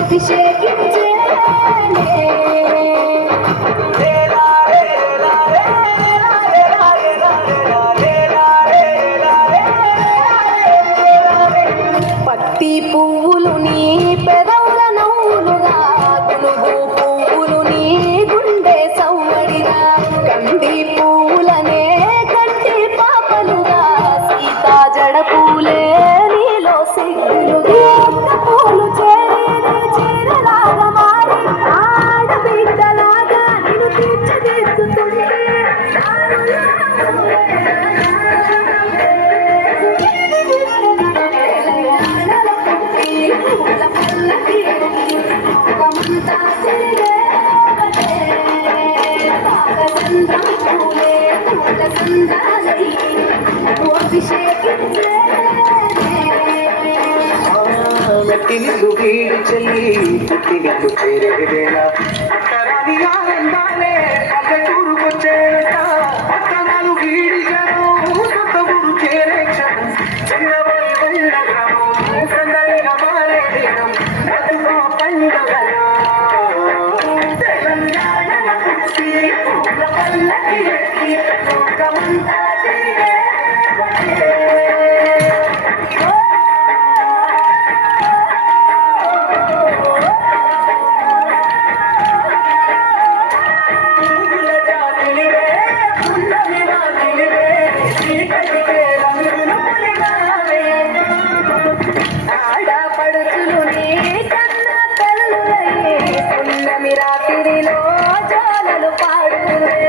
అభిషేకించే పత్తి పువ్వులు నీ పెదవుల నవ్వులుగా గునుగు పువ్వులు నీ గుండె సవ్వడిగా కంది పువ్వులనే కంటి పాపలుగా సీతా జడ పూలే నీలో సిగ్గులుగా పూలు చేరి చీరలాగా మారి ఆడబిడ్డలాగా నిన్ను తీర్చిదిద్దుతుంటే మెట్టినిల్లు వీడి చెల్లి పుట్టినిల్లు చేరేవేళ అక్కరాని ఆనందాలే పల్లెటూరుకొచ్చేట పట్టణాలు వీడి జనం కొత్త ఊరు చేరే క్షణం చిన్నబోయి ఉన్న గ్రామం సందడిగా మారే దినం బతుక పండుగలో తెలంగాణ పుట్టి పూల పల్లకి ఎక్కి లోకమంతా తిరిగే రాత్రిలో జోలలు పాడులే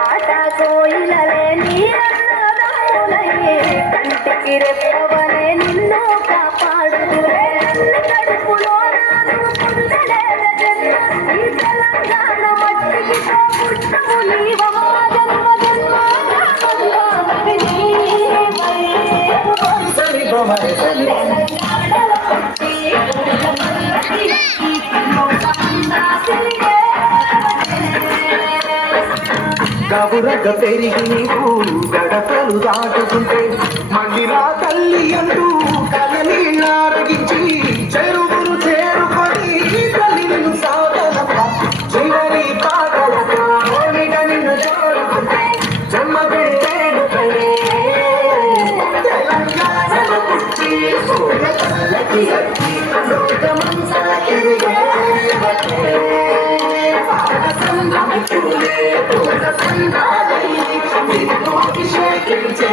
ఆట కోయిలలే నీరన్నదమ్ములయ్యే కంటికి రెప్పవలే నిన్ను కాపాడులే కడుపులో నాను పుట్టలేద జన్మ ఈ తెలంగాణ మట్టికి పుట్టము నీవమ్మ జన్మ జన్మ గబురగ పెరిగి నీకు గడపలు దాటుతుంటే మళ్ళీరా తల్లి అంటూ కలనీళ్ళారగించి చెరువులు చేరుకొని తల్లిను సాధనప్ప చివరి పాటలతో నిన్ను చేరుకుంటే జన్మ పెట్టేడుకలే తెలంగాణలో పుట్టి సూర్య తల్లకి వచ్చి లోకమంతా తిరిగే పూల సందాలై నిన్ను అభిషేకించే